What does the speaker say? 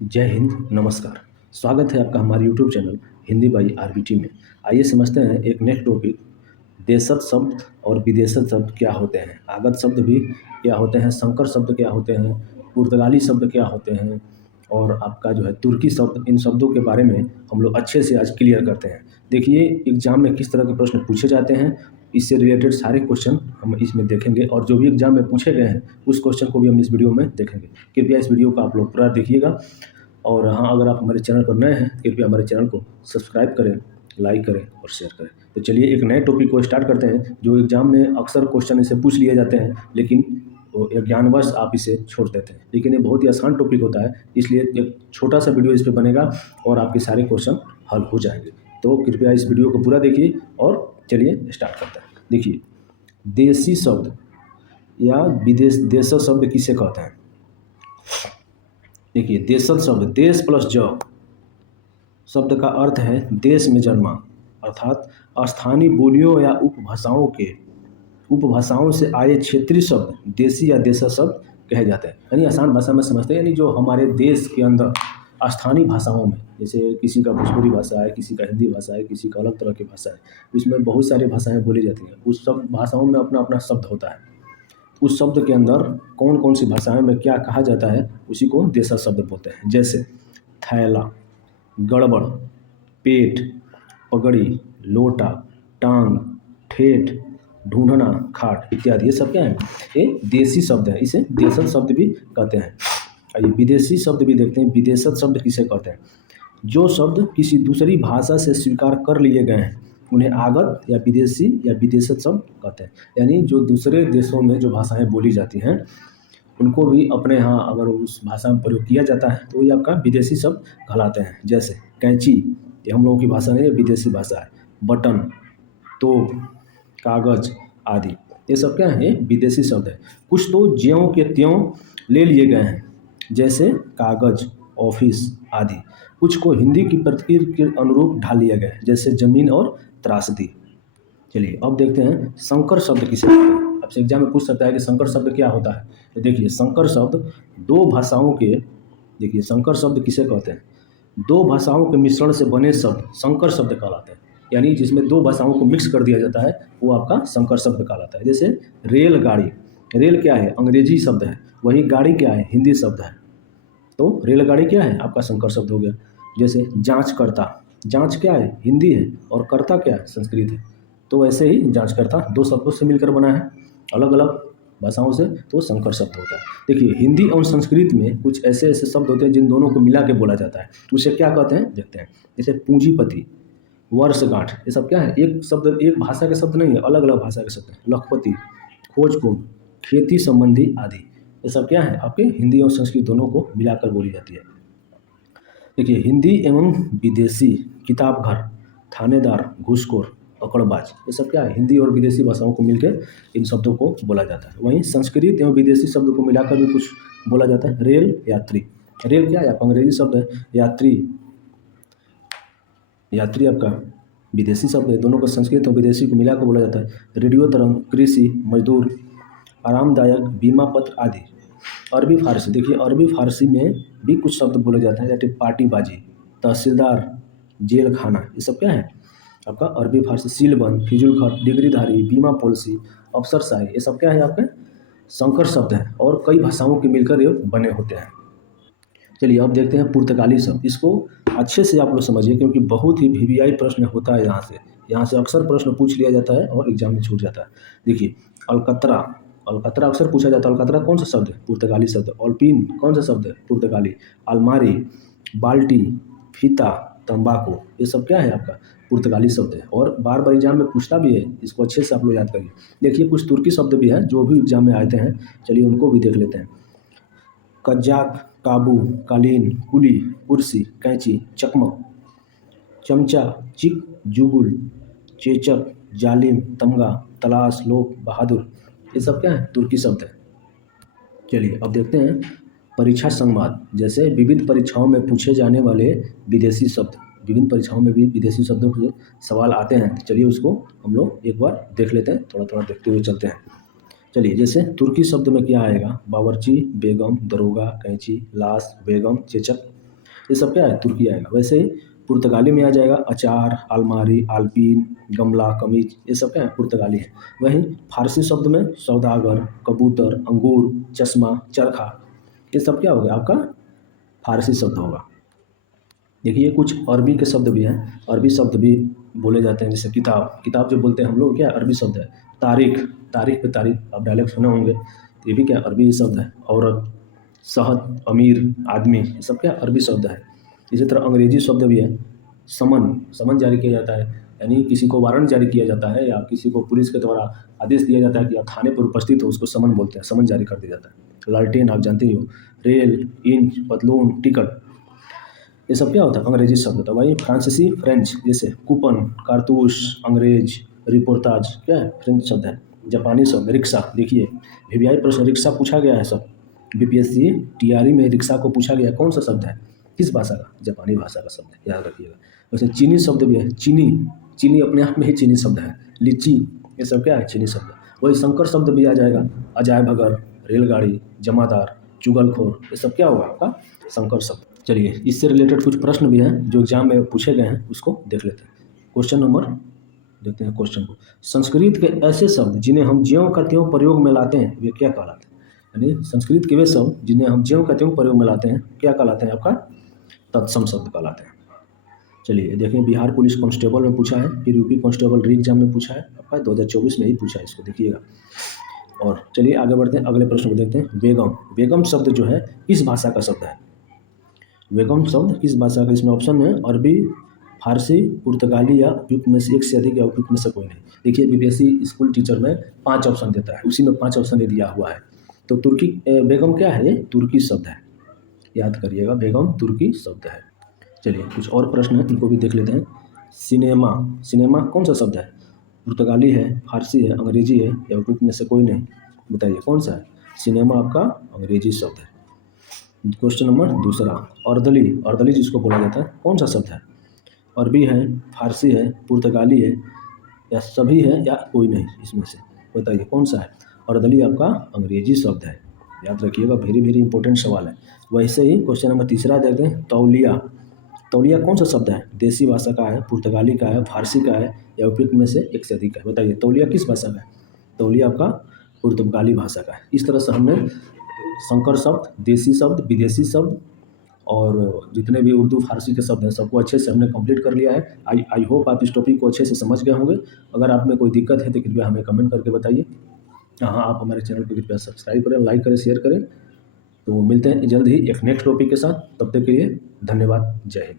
जय हिंद, नमस्कार। स्वागत है आपका हमारे YouTube channel Hindi by RBT में। आइए समझते हैं एक नेक्स्ट टॉपिक, देशज शब्द और विदेशज शब्द क्या होते हैं, आगत शब्द भी क्या होते हैं, संकर शब्द क्या होते हैं, पुर्तगाली शब्द क्या होते हैं और आपका जो है तुर्की शब्द। इन शब्दों के बारे में हम लोग अच्छे से आज क्लियर करते हैं। देखिए एग्जाम में किस तरह के प्रश्न पूछे जाते हैं, इससे रिलेटेड सारे क्वेश्चन हम इसमें देखेंगे और जो भी एग्जाम में पूछे गए हैं उस क्वेश्चन को भी हम इस वीडियो में देखेंगे। कृपया इस वीडियो को आप लोग पूरा देखिएगा। और हाँ, अगर आप हमारे चैनल पर नए हैं कृपया हमारे चैनल को सब्सक्राइब करें, लाइक करें और शेयर करें। तो चलिए एक नए टॉपिक को स्टार्ट करते हैं जो एग्जाम में अक्सर क्वेश्चन इसे पूछ लिए जाते हैं, लेकिन ज्ञानवश आप इसे छोड़ देते हैं। लेकिन ये बहुत ही आसान टॉपिक होता है, इसलिए एक छोटा सा वीडियो इस पर बनेगा और आपके सारे क्वेश्चन हल हो जाएंगे। तो कृपया इस वीडियो को पूरा देखिए और चलिए स्टार्ट करते हैं। देखिए, देसी शब्द या विदेश देश शब्द किसे कहते हैं। देखिए, देशज शब्द देश प्लस ज शब्द का अर्थ है देश में जन्मा, अर्थात स्थानीय बोलियों या उपभाषाओं से आए क्षेत्रीय शब्द देशी या देशज शब्द कहे जाते हैं। यानी आसान भाषा में समझते हैं, यानी जो हमारे देश के अंदर स्थानीय भाषाओं में, जैसे किसी का भोजपुरी भाषा है, किसी का हिंदी भाषा है, किसी का अलग तरह की भाषा है, उसमें बहुत सारी भाषाएं बोली जाती हैं। उस सब भाषाओं में अपना अपना शब्द होता है। उस शब्द के अंदर कौन कौन सी भाषाओं में क्या कहा जाता है उसी को देशज शब्द बोलते हैं। जैसे थैला, गड़बड़, पेट, पगड़ी, लोटा, टांग, ठेठ, ढूंढना, खाट इत्यादि, ये सब क्या है, ये देसी शब्द है, इसे देशज शब्द भी कहते हैं। आइए विदेशी शब्द भी देखते हैं। विदेशज शब्द किसे कहते हैं। जो शब्द किसी दूसरी भाषा से स्वीकार कर लिए गए हैं उन्हें आगत या विदेशी या विदेशज शब्द कहते हैं। यानी जो दूसरे देशों में जो भाषाएं बोली जाती हैं उनको भी अपने यहाँ अगर उस भाषा में प्रयोग किया जाता है तो ये आपका विदेशी शब्द कहलाते हैं। जैसे कैंची, ये हम लोगों की भाषा नहीं है, विदेशी भाषा है। बटन, तो, कागज आदि, ये सब क्या है, ये विदेशी शब्द है। कुछ तो ज्यों के त्यों ले लिए गए हैं, जैसे कागज, ऑफिस आदि। कुछ को हिंदी की प्रकृति के अनुरूप ढाल लिया गया है, जैसे जमीन और त्रासदी। चलिए अब देखते हैं संकर शब्द किसे कहते हैं। आपसे एग्जाम में पूछ सकता है कि संकर शब्द क्या होता है। तो देखिए, संकर शब्द दो भाषाओं के, देखिए संकर शब्द किसे कहते हैं, दो भाषाओं के मिश्रण से बने शब्द संकर शब्द कहलाते हैं। यानी जिसमें दो भाषाओं को मिक्स कर दिया जाता है वो आपका संकर शब्द कहलाता है। जैसे रेलगाड़ी, रेल क्या है, अंग्रेजी शब्द है, वहीं गाड़ी क्या है, हिंदी शब्द है। तो रेलगाड़ी क्या है, आपका संकर शब्द हो गया। जैसे जांचकर्ता, जांच क्या है, हिंदी है, और कर्ता क्या है, संस्कृत है। तो वैसे ही जांचकर्ता दो शब्दों से मिलकर बना है, अलग अलग भाषाओं से, तो संकर शब्द होता है। देखिए हिंदी और संस्कृत में कुछ ऐसे ऐसे शब्द होते हैं जिन दोनों को मिला के बोला जाता है, उसे क्या कहते हैं देखते हैं। जैसे पूंजीपति, वर्षगांठ, ये सब क्या है, एक शब्द, एक भाषा के शब्द नहीं है, अलग अलग भाषा के शब्द हैं। लखपति, खोजपूर्ण, खेती संबंधी आदि, ये सब क्या है, आपके हिंदी और संस्कृत दोनों को मिलाकर बोली जाती है। देखिए हिंदी एवं विदेशी, किताब घर, थानेदार, घूसखोर, पकड़बाज, ये सब क्या है, हिंदी और विदेशी भाषाओं को मिलकर इन शब्दों को बोला जाता है। वहीं संस्कृत एवं विदेशी शब्द को मिलाकर भी कुछ बोला जाता है। रेल, यात्री, रेल क्या है, आपका अंग्रेजी शब्द है। यात्री, यात्री आपका विदेशी शब्द है। दोनों को संस्कृत और विदेशी को मिलाकर बोला जाता है। रेडियो तरंग, कृषि, मजदूर, आरामदायक, बीमा पत्र आदि। अरबी फारसी, देखिए अरबी फारसी में भी कुछ शब्द बोले जाते हैं, जैसे पार्टीबाजी, तहसीलदार, जेल खाना, ये सब क्या है, आपका अरबी फारसी। सीलबंद, फिजूलखर्च, डिग्रीधारी, बीमा पॉलिसी, अफसरशाही, ये सब क्या है, आपके संकर शब्द हैं और कई भाषाओं के मिलकर ये बने होते हैं। चलिए अब देखते हैं पुर्तगाली शब्द। इसको अच्छे से आप लोग समझिए क्योंकि बहुत ही वीवीआई प्रश्न होता है यहाँ से अक्सर प्रश्न पूछ लिया जाता है और एग्जाम में छूट जाता है। देखिए अलकतरा, अलकतरा अक्सर पूछा जाता है। अलकतरा कौन सा शब्द है, पुर्तगाली शब्द। ऑल्पिन कौन सा शब्द है, पुर्तगाली। अलमारी, बाल्टी, फीता, तंबाकू, ये सब क्या है, आपका पुर्तगाली शब्द है और बार बार एग्जाम में पूछता भी है, इसको अच्छे से आप लोग याद करिए। देखिए कुछ तुर्की शब्द भी हैं जो भी एग्जाम में आते हैं, चलिए उनको भी देख लेते हैं। कज्जाक, काबू, कालीन, कुली, कुर्सी, कैंची, चकमक, चमचा, चिक, जुगुल, चेचक, जालिम, तमगा, तलाश, लोक, बहादुर, ये सब क्या है, तुर्की शब्द है। चलिए अब देखते हैं परीक्षा संवाद। जैसे विविध परीक्षाओं में पूछे जाने वाले विदेशी शब्द, विभिन्न परीक्षाओं में भी विदेशी शब्दों के सवाल आते हैं। चलिए उसको हम लोग एक बार देख लेते हैं, थोड़ा थोड़ा देखते हुए चलते हैं। चलिए जैसे तुर्की शब्द में क्या आएगा, बावर्ची, बेगम, दरोगा, कैंची, लाश, बेगम, चेचक। ये सब क्या है, तुर्की आएगा। वैसे ही पुर्तगाली में आ जाएगा अचार, अलमारी, आलपीन, गमला, कमीज, ये सब क्या है, पुर्तगाली है। वहीं फारसी शब्द में सौदागर, कबूतर, अंगूर, चश्मा, चरखा, ये सब क्या हो गया आपका फारसी शब्द होगा। देखिए कुछ अरबी के शब्द भी हैं, अरबी शब्द भी बोले जाते हैं, जैसे किताब, किताब जो बोलते हैं हम लोग क्या अरबी शब्द है। तारीख, तारीख पे तारीख आप डायलेक्ट सुने होंगे, तो ये भी क्या अरबी शब्द है। औरत, शहद, अमीर, आदमी, ये सब क्या अरबी शब्द है। इसी तरह अंग्रेजी शब्द भी है। समन, समन जारी किया जाता है, यानी किसी को वारंट जारी किया जाता है या किसी को पुलिस के द्वारा आदेश दिया जाता है कि आप थाने पर उपस्थित हो, उसको समन बोलते हैं, समन जारी कर दिया जाता है। लालटेन आप जानते ही हो। रेल, इंच, पतलून, टिकट, ये सब क्या होता है अंग्रेजी शब्द होता है। वही फ्रांसीसी, फ्रेंच, जैसे कूपन, कारतूस, अंग्रेज, रिपोर्टाज, क्या है फ्रेंच शब्द है। जापानी शब्द रिक्शा, देखिए वीवीआई प्रश्न रिक्शा पूछा गया है सब, बीपीएससी टीआरई में रिक्शा को पूछा गया कौन सा शब्द है, किस भाषा का, जापानी भाषा का शब्द है, याद रखिएगा। वैसे चीनी शब्द भी है, चीनी, चीनी अपने आप में ही चीनी शब्द है। लीची, ये सब क्या है चीनी शब्द है। वही शंकर शब्द भी आ जाएगा, अजाय बगर, रेलगाड़ी, जमादार, चुगलखोर, ये सब क्या होगा आपका शंकर शब्द। चलिए इससे रिलेटेड कुछ प्रश्न भी हैं जो एग्जाम में पूछे गए हैं, उसको देख लेते हैं। क्वेश्चन नंबर, देखते हैं क्वेश्चन को। संस्कृत के ऐसे शब्द जिन्हें हम ज्यों का त्यों प्रयोग में लाते हैं वे क्या कहलाते हैं। यानी संस्कृत के वे शब्द जिन्हें हम ज्यों का त्यों प्रयोग में लाते हैं क्या कहलाते हैं, आपका तत्सम शब्द कहलाते हैं। चलिए देखें, बिहार पुलिस कांस्टेबल में पूछा है, फिर यूपी कांस्टेबल री एग्जाम में पूछा है, आपका 2024 में ही पूछा है, इसको देखिएगा। और चलिए आगे बढ़ते हैं, अगले प्रश्न को देखते हैं। बेगम, बेगम शब्द जो है किस भाषा का शब्द है। बेगम शब्द किस भाषा का, इसमें ऑप्शन है अरबी, फारसी, पुर्तगाली या उपयुक्त में से एक से अधिक या उपयुक्त में से कोई नहीं। देखिए बीपीएससी स्कूल टीचर में 5 ऑप्शन देता है, उसी में 5 ऑप्शन दिया हुआ है। तो तुर्की बेगम क्या है, ये तुर्की शब्द है, याद करिएगा, बेगम तुर्की शब्द है। चलिए कुछ और प्रश्न है, इनको भी देख लेते हैं। सिनेमा, सिनेमा कौन सा शब्द है, पुर्तगाली है, फारसी है, अंग्रेजी है या उपयुक्त में से कोई नहीं, बताइए कौन सा है। सिनेमा आपका अंग्रेजी शब्द है। क्वेश्चन नंबर दूसरा, अर्दली, अर्दली जिसको बोला जाता है कौन सा शब्द है, अरबी है, फारसी है, पुर्तगाली है या सभी है या कोई नहीं, इसमें से बताइए कौन सा है। अर्दली आपका अंग्रेजी शब्द है, याद रखिएगा, वेरी वेरी इंपॉर्टेंट सवाल है। वैसे ही क्वेश्चन नंबर तीसरा देखते हैं, तौलिया, तौलिया कौन सा शब्द है, देसी भाषा का है, पुर्तगाली का है, फारसी का है या उपयुक्त में से एक से अधिक है, बताइए तौलिया किस भाषा का है। तौलिया आपका पुर्तगाली भाषा का है। इस तरह से हमने संकर शब्द, देसी शब्द, विदेशी शब्द और जितने भी उर्दू फारसी के शब्द हैं सबको अच्छे से हमने कंप्लीट कर लिया है। आई होप आप इस टॉपिक को अच्छे से समझ गए होंगे। अगर आप में कोई दिक्कत है तो कृपया हमें कमेंट करके बताइए। हाँ, आप हमारे चैनल को कृपया सब्सक्राइब करें, लाइक करें, शेयर करें। तो मिलते हैं जल्द ही एक नेक्स्ट टॉपिक के साथ, तब तक के लिए धन्यवाद, जय हिंद।